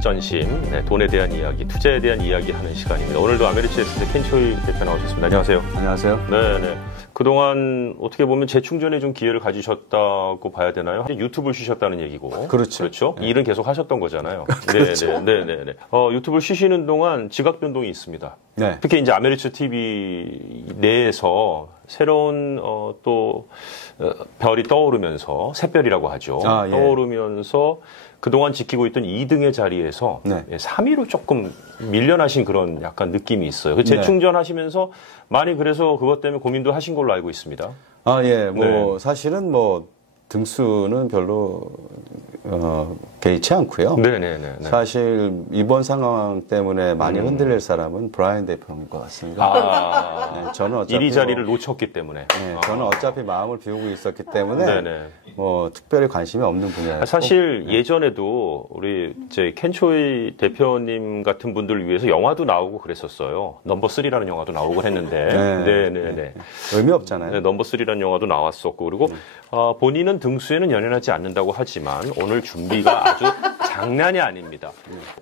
20전심, 네, 돈에 대한 이야기, 투자에 대한 이야기 하는 시간입니다. 오늘도 아메리츠에셋의 켄초이 대표 나오셨습니다. 안녕하세요. 안녕하세요. 네네. 그동안 어떻게 보면 재충전에 좀 기회를 가지셨다고 봐야 되나요? 유튜브를 쉬셨다는 얘기고. 그렇죠. 그렇죠? 네. 일은 계속 하셨던 거잖아요. 그렇죠. 네네네. 유튜브를 쉬시는 동안 지각 변동이 있습니다. 네. 특히 이제 아메리츠 TV 내에서 새로운 별이 떠오르면서 샛별이라고 하죠. 예. 떠오르면서 그동안 지키고 있던 2등의 자리에서 네. 3위로 조금 밀려나신 그런 약간 느낌이 있어요. 재충전하시면서 많이 그래서 그것 때문에 고민도 하신 걸로 알고 있습니다. 예. 네. 사실은 등수는 별로 개의치 않고요. 네네네. 사실 이번 상황 때문에 많이 흔들릴 사람은 브라이언 대표인 것 같습니다. 네, 저는 어차피 이리 자리를 놓쳤기 때문에. 네, 저는 어차피 마음을 비우고 있었기 때문에 네네. 특별히 관심이 없는 분야예요. 사실 예전에도 우리 이제 켄초이 대표님 같은 분들을 위해서 영화도 나오고 그랬었어요. 넘버 3라는 영화도 나오고 했는데. 네네네. 의미 없잖아요. 네, 넘버 3라는 영화도 나왔었고 그리고 본인은 등수에는 연연하지 않는다고 하지만 오늘 준비가 아주 장난이 아닙니다.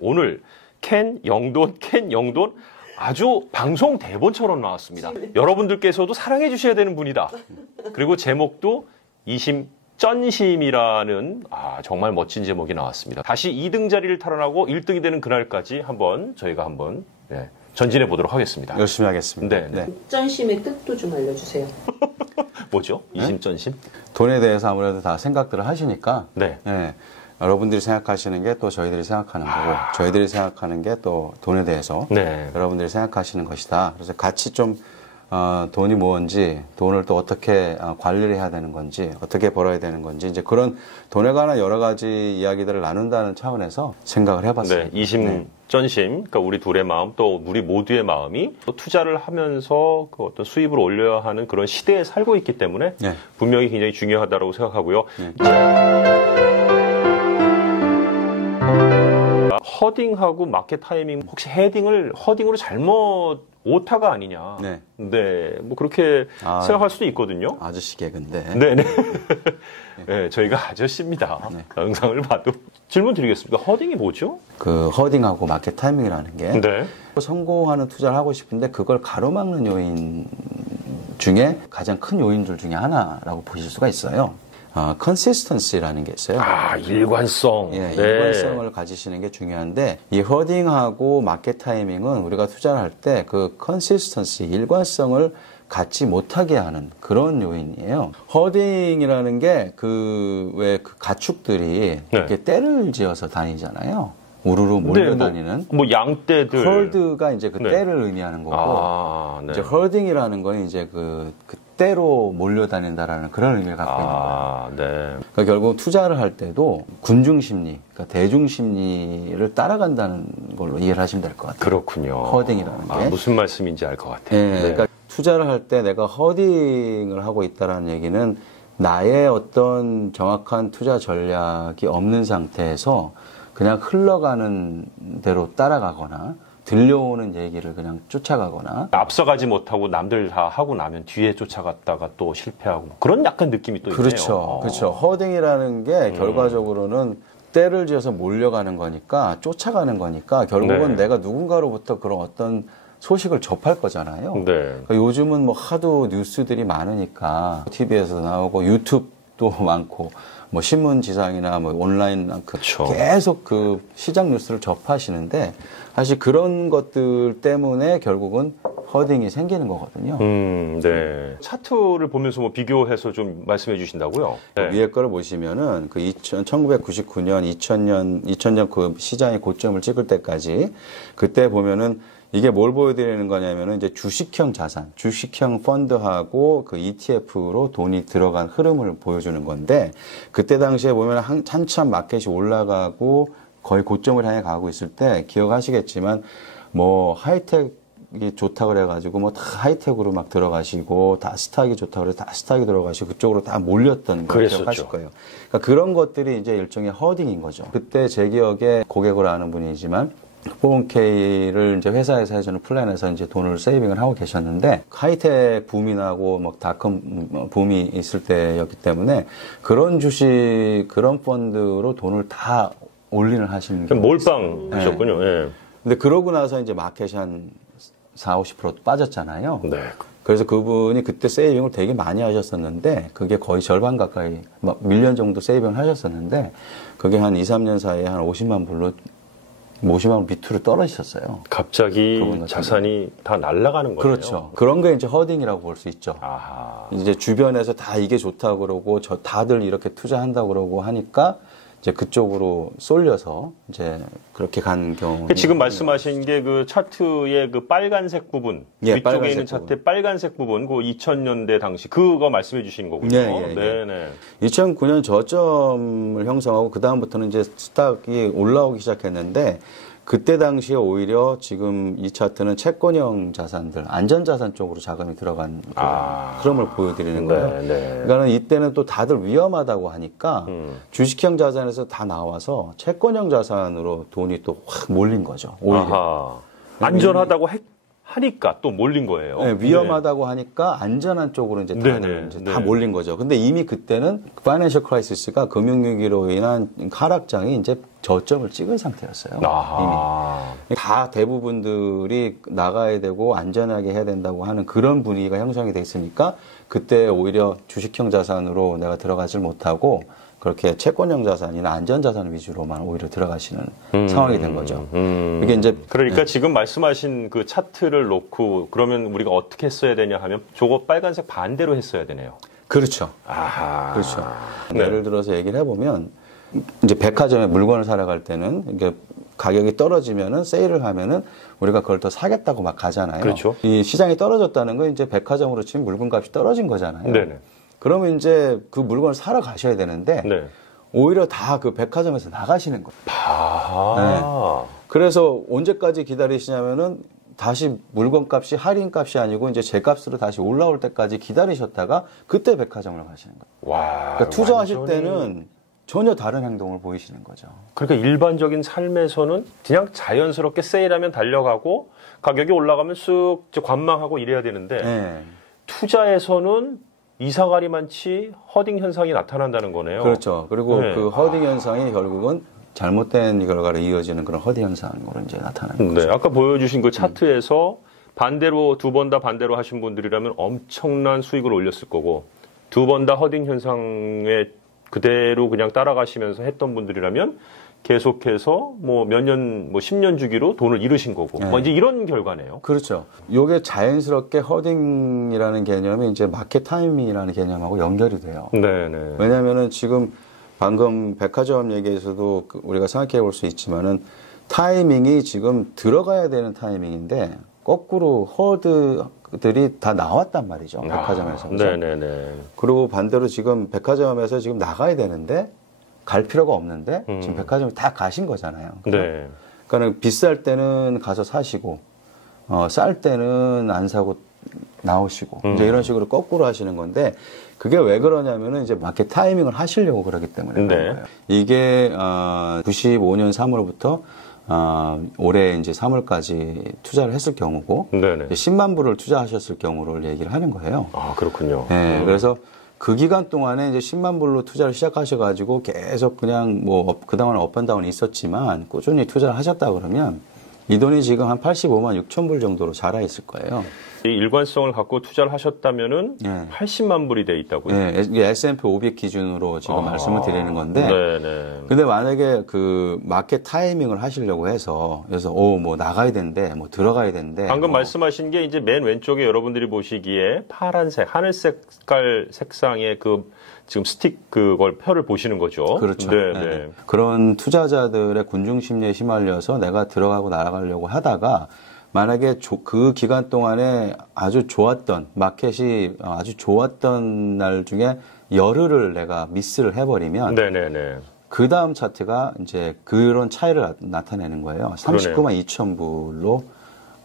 오늘 켄 영돈 아주 방송 대본처럼 나왔습니다. 여러분들께서도 사랑해 주셔야 되는 분이다. 그리고 제목도 이심전심이라는 정말 멋진 제목이 나왔습니다. 다시 2등 자리를 탈환하고 1등이 되는 그날까지 저희가 전진해 보도록 하겠습니다. 열심히 하겠습니다. 네. 전심의 뜻도 좀 알려주세요. 뭐죠? 이심전심? 돈에 대해서 아무래도 다 생각들을 하시니까 네. 여러분들이 생각하시는 게 또 저희들이 생각하는 거고 저희들이 생각하는 게 또 돈에 대해서 여러분들이 생각하시는 것이다. 그래서 같이 좀 돈이 뭔지, 돈을 또 어떻게 관리를 해야 되는 건지, 어떻게 벌어야 되는 건지, 이제 그런 돈에 관한 여러 가지 이야기들을 나눈다는 차원에서 생각을 해봤습니다. 네, 이심전심, 그러니까 우리 둘의 마음, 또 우리 모두의 마음이 또 투자를 하면서 그 어떤 수입을 올려야 하는 그런 시대에 살고 있기 때문에 분명히 굉장히 중요하다고 생각하고요. 허딩하고 마켓 타이밍, 혹시 허딩으로 잘못 오타가 아니냐. 네, 그렇게 생각할 수도 있거든요. 아저씨 개그인데. 네네. 네, 저희가 아저씨입니다. 영상을 봐도. 질문 드리겠습니다. 허딩이 뭐죠? 그 허딩하고 마켓 타이밍이라는 게 성공하는 투자를 하고 싶은데 그걸 가로막는 요인 중에 가장 큰 요인들 중에 하나라고 보실 수가 있어요. consistency라는 게 있어요. 일관성. 일관성을 가지시는 게 중요한데 이 허딩하고 마켓 타이밍은 우리가 투자를 할 때 그 consistency, 일관성을 갖지 못하게 하는 그런 요인이에요. 허딩이라는 게 왜 가축들이 이렇게 떼를 지어서 다니잖아요. 우르르 몰려다니는. 양떼들. 헐드가 이제 그 떼를 의미하는 거고. 이제 헐딩이라는 건 이제 그 때로 몰려다닌다라는 그런 의미를 갖고 있는 거예요. 그러니까 결국 투자를 할 때도 군중 심리, 그러니까 대중 심리를 따라간다는 걸로 이해를 하시면 될 것 같아요. 그렇군요. 허딩이라는 게. 무슨 말씀인지 알 것 같아요. 그러니까 투자를 할 때 내가 허딩을 하고 있다는 얘기는 나의 어떤 정확한 투자 전략이 없는 상태에서 그냥 흘러가는 대로 따라가거나 들려오는 얘기를 그냥 쫓아가거나 앞서가지 못하고 남들 다 하고 나면 뒤에 쫓아갔다가 또 실패하고 그런 약간 느낌이 또 있네요. 그렇죠. 허딩이라는 게 결과적으로는 때를 지어서 몰려가는 거니까 쫓아가는 거니까 결국은 내가 누군가로부터 그런 어떤 소식을 접할 거잖아요. 그러니까 요즘은 하도 뉴스들이 많으니까 TV에서 나오고 유튜브도 많고 신문 지상이나 온라인 계속 그 시장 뉴스를 접하시는데 사실 그런 것들 때문에 결국은 허딩이 생기는 거거든요. 차트를 보면서 비교해서 좀 말씀해 주신다고요? 위에 거를 보시면은 1999년, 2000년 그 시장의 고점을 찍을 때까지 그때 보면은 이게 뭘 보여드리는 거냐면은 이제 주식형 자산, 주식형 펀드하고 그 ETF로 돈이 들어간 흐름을 보여주는 건데 그때 당시에 보면 한참 마켓이 올라가고 거의 고점을 향해 가고 있을 때 기억하시겠지만 하이텍이 좋다 그래가지고 다 하이텍으로 막 들어가시고 다 스탁이 좋다 그래서 다 스탁이 들어가시고 그쪽으로 다 몰렸던 거 기억하실 거예요. 그러니까 그런 것들이 이제 일종의 허딩인 거죠. 그때 제 기억에 고객으로 아는 분이지만 401k를 이제 회사에서 해주는 플랜에서 이제 돈을 세이빙을 하고 계셨는데 하이텍 붐이 나고 닷컴 붐이 있을 때였기 때문에 그런 주식, 그런 펀드로 돈을 다 올인을 하시는 몰빵이셨군요. 예. 근데 그러고 나서 이제 마켓이 한 40~50% 빠졌잖아요. 네. 그래서 그분이 그때 세이빙을 되게 많이 하셨었는데 그게 거의 절반 가까이 막 밀리언 정도 세이빙을 하셨었는데 그게 한 2~3년 사이에 한 50만 불로 50만 불 밑으로 떨어지셨어요. 갑자기 자산이 다 날아가는 거예요. 그렇죠. 그런 게 이제 허딩이라고 볼 수 있죠. 아하. 이제 주변에서 다 이게 좋다고 그러고 다들 이렇게 투자한다고 그러고 하니까 이제 그쪽으로 쏠려서 이제 그렇게 간 경우. 지금 말씀하신 게 그 차트의 그 빨간색 부분, 예, 위쪽에 빨간색 있는 차트의 빨간색 부분, 그 2000년대 당시 그거 말씀해 주신 거군요. 네, 네네. 2009년 저점을 형성하고 그 다음부터는 이제 스탁이 올라오기 시작했는데 그때 당시에 오히려 지금 이 차트는 채권형 자산들, 안전자산 쪽으로 자금이 들어간 흐름을 보여드리는 거예요. 그러니까 이때는 또 다들 위험하다고 하니까 주식형 자산에서 다 나와서 채권형 자산으로 돈이 또 확 몰린 거죠. 오히려. 아하. 안전하다고 하니까 또 몰린 거예요. 네, 위험하다고 하니까 안전한 쪽으로 이제 다들 이제 다 몰린 거죠. 근데 이미 그때는 파이낸셜 크라이시스가 금융위기로 인한 하락장이 이제 저점을 찍은 상태였어요. 이미. 다 대부분들이 나가야 되고 안전하게 해야 된다고 하는 그런 분위기가 형성이 돼 있으니까 그때 오히려 주식형 자산으로 내가 들어가질 못하고 그렇게 채권형 자산이나 안전자산 위주로만 오히려 들어가시는 상황이 된 거죠. 이게 이제 그러니까 지금 말씀하신 그 차트를 놓고 그러면 우리가 어떻게 했어야 되냐 하면 저거 빨간색 반대로 했어야 되네요. 그렇죠. 아하. 그렇죠. 예를 들어서 얘기를 해보면 이제 백화점에 물건을 사러 갈 때는 이게 가격이 떨어지면은 세일을 하면은 우리가 그걸 더 사겠다고 막 가잖아요. 그렇죠. 이 시장이 떨어졌다는 건 이제 백화점으로 치면 물건값이 떨어진 거잖아요. 네네. 그러면 이제 그 물건을 사러 가셔야 되는데 오히려 다 그 백화점에서 나가시는 거예요. 네. 그래서 언제까지 기다리시냐면은 다시 물건값이 할인값이 아니고 이제 제값으로 다시 올라올 때까지 기다리셨다가 그때 백화점을 가시는 거예요. 와, 그러니까 투자하실 때는 전혀 다른 행동을 보이시는 거죠. 그러니까 일반적인 삶에서는 그냥 자연스럽게 세일하면 달려가고 가격이 올라가면 쓱 관망하고 이래야 되는데 투자에서는 이사가리 많지 허딩 현상이 나타난다는 거네요. 그렇죠. 그리고 그 허딩 현상이 결국은 잘못된 결과로 이어지는 그런 허딩 현상으로 이제 나타나는 거죠. 아까 보여주신 그 차트에서 반대로 두 번 다 반대로 하신 분들이라면 엄청난 수익을 올렸을 거고 두 번 다 허딩 현상에 그대로 그냥 따라가시면서 했던 분들이라면 계속해서 뭐 몇 년, 뭐 10년 주기로 돈을 잃으신 거고. 뭐 이제 이런 결과네요. 그렇죠. 요게 자연스럽게 허딩이라는 개념이 이제 마켓 타이밍이라는 개념하고 연결이 돼요. 네네. 왜냐면은 지금 방금 백화점 얘기에서도 우리가 생각해 볼 수 있지만은 타이밍이 지금 들어가야 되는 타이밍인데 거꾸로 허드들이 다 나왔단 말이죠. 백화점에서. 네네네. 그리고 반대로 지금 백화점에서 지금 나가야 되는데 갈 필요가 없는데 지금 백화점에 다 가신 거잖아요. 그러니까 비쌀 때는 가서 사시고 쌀 때는 안 사고 나오시고 이제 이런 식으로 거꾸로 하시는 건데 그게 왜 그러냐면은 이제 마켓 타이밍을 하시려고 그러기 때문에 그런 거예요. 이게 95년 3월부터 올해 이제 3월까지 투자를 했을 경우고 10만 불을 투자하셨을 경우를 얘기를 하는 거예요. 아, 그렇군요. 네, 그래서 그 기간 동안에 이제 10만 불로 투자를 시작하셔가지고 계속 그냥 뭐 그동안은 업앤다운이 있었지만 꾸준히 투자를 하셨다 그러면 이 돈이 지금 한 85만 6천 불 정도로 자라 있을 거예요. 이 일관성을 갖고 투자를 하셨다면은 80만 불이 돼 있다고요? 네, 이게 S&P 500 기준으로 지금 말씀을 드리는 건데, 근데 만약에 그 마켓 타이밍을 하시려고 해서, 그래서 뭐 나가야 된대, 뭐 들어가야 된대. 방금 말씀하신 게 이제 맨 왼쪽에 여러분들이 보시기에 파란색, 하늘 색깔 색상의 그 지금 스틱 그걸 표를 보시는 거죠. 그렇죠. 네네. 그런 투자자들의 군중 심리에 휘말려서 내가 들어가고 나가려고 하다가 만약에 그 기간 동안에 아주 좋았던 마켓이 아주 좋았던 날 중에 열흘을 내가 미스를 해버리면 그 다음 차트가 이제 그런 차이를 나타내는 거예요. 39만 2천 불로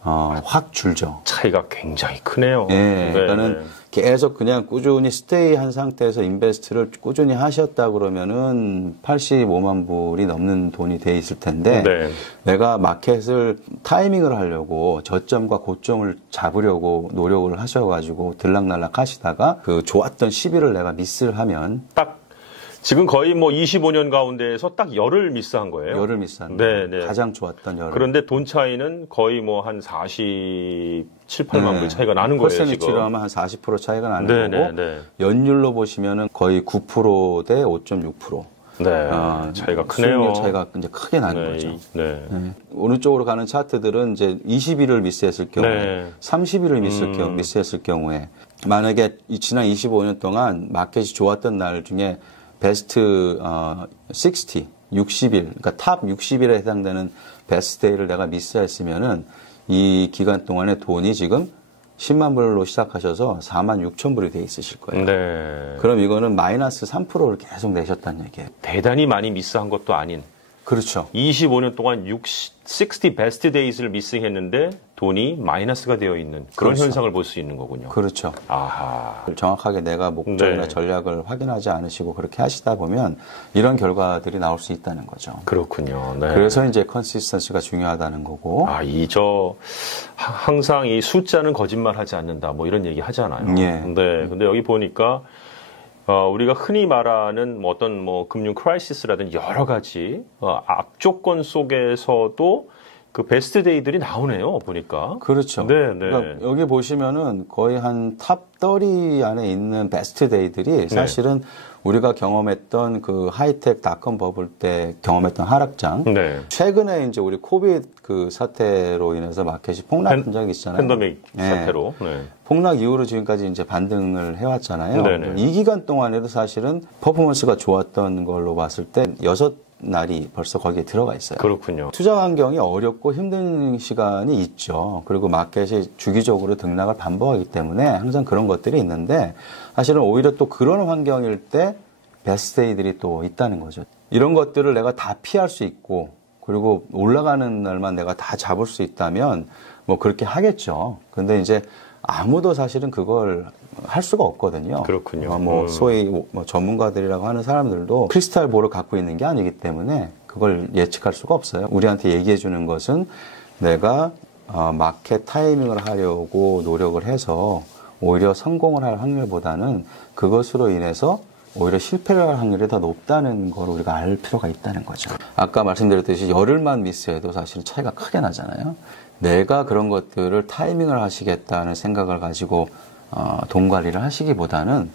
확 줄죠. 차이가 굉장히 크네요. 네, 그러니까는 계속 그냥 꾸준히 스테이 한 상태에서 인베스트를 꾸준히 하셨다 그러면은 85만 불이 넘는 돈이 돼 있을 텐데 내가 마켓을 타이밍을 하려고 저점과 고점을 잡으려고 노력을 하셔가지고 들락날락 하시다가 그 좋았던 10일을 내가 미스를 하면 딱 지금 거의 뭐 25년 가운데에서 딱 열을 미스한 거예요. 열을 미스한. 네, 네. 가장 좋았던 열. 그런데 돈 차이는 거의 뭐 한 47, 8만 불 차이가 나는 거예요, 지금. 퍼센티지로 하면 한 40% 차이가 나는 네, 거고. 네, 네. 연율로 보시면은 거의 9% 대 5.6%. 네, 차이가 크네요. 수익률 차이가 이제 크게 나는 거죠. 네. 어느 쪽으로 가는 차트들은 이제 20일을 미스했을 경우에, 30일을 미스했을 경우에, 만약에 지난 25년 동안 마켓이 좋았던 날 중에 베스트 60, 60일, 그러니까 탑 60일에 해당되는 베스트 데이를 내가 미스했으면은 이 기간 동안에 돈이 지금 10만 불로 시작하셔서 4만 6천 불이 돼 있으실 거예요. 네. 그럼 이거는 마이너스 3%를 계속 내셨다는 얘기예요. 대단히 많이 미스한 것도 아닌. 그렇죠. 25년 동안 60 베스트 데이즈를 미스했는데 돈이 마이너스가 되어 있는 그런 그렇죠. 현상을 볼 수 있는 거군요. 그렇죠. 아하. 정확하게 내가 목적이나 네. 전략을 확인하지 않으시고 그렇게 하시다 보면 이런 결과들이 나올 수 있다는 거죠. 그렇군요. 네. 그래서 이제 컨시스턴시가 중요하다는 거고. 항상 이 숫자는 거짓말하지 않는다. 뭐 이런 얘기 하잖아요. 예. 근데 여기 보니까 우리가 흔히 말하는 어떤 금융 크라이시스라든지 여러 가지 악조건 속에서도 그 베스트 데이들이 나오네요, 보니까. 그렇죠. 네. 그러니까 여기 보시면은 거의 한 탑 30 안에 있는 베스트 데이들이 사실은 우리가 경험했던 그 하이텍 닷컴 버블 때 경험했던 하락장. 네. 최근에 이제 우리 코비드 그 사태로 인해서 마켓이 폭락한 적이 있잖아요. 팬데믹 사태로. 네. 폭락 이후로 지금까지 이제 반등을 해왔잖아요. 네네. 이 기간 동안에도 사실은 퍼포먼스가 좋았던 걸로 봤을 때 6날이 벌써 거기에 들어가 있어요. 그렇군요. 투자 환경이 어렵고 힘든 시간이 있죠. 그리고 마켓이 주기적으로 등락을 반복하기 때문에 항상 그런 것들이 있는데 사실은 오히려 또 그런 환경일 때 베스트데이들이 또 있다는 거죠. 이런 것들을 내가 다 피할 수 있고 그리고 올라가는 날만 내가 다 잡을 수 있다면 뭐 그렇게 하겠죠. 근데 이제 아무도 사실은 그걸 할 수가 없거든요. 그렇군요. 소위 전문가들이라고 하는 사람들도 크리스탈 볼을 갖고 있는 게 아니기 때문에 그걸 예측할 수가 없어요. 우리한테 얘기해 주는 것은 내가 마켓 타이밍을 하려고 노력을 해서 오히려 성공을 할 확률보다는 그것으로 인해서 오히려 실패를 할 확률이 더 높다는 걸 우리가 알 필요가 있다는 거죠. 아까 말씀드렸듯이 열흘만 미스해도 사실 차이가 크게 나잖아요. 내가 그런 것들을 타이밍을 하시겠다는 생각을 가지고 돈 관리를 하시기보다는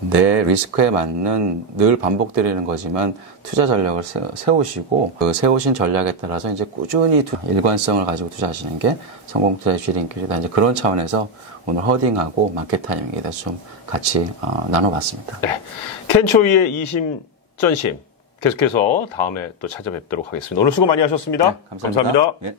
내 리스크에 맞는 늘 반복되는 거지만 투자 전략을 세우시고 그 세우신 전략에 따라서 이제 꾸준히 일관성을 가지고 투자하시는 게 성공 투자의 지름길이다. 이제 그런 차원에서 오늘 허딩하고 마켓 타이밍에 대해서 좀 같이 나눠봤습니다. 네. 켄초이의 이심전심 계속해서 다음에 또 찾아뵙도록 하겠습니다. 오늘 수고 많이 하셨습니다. 네, 감사합니다. 감사합니다. 네.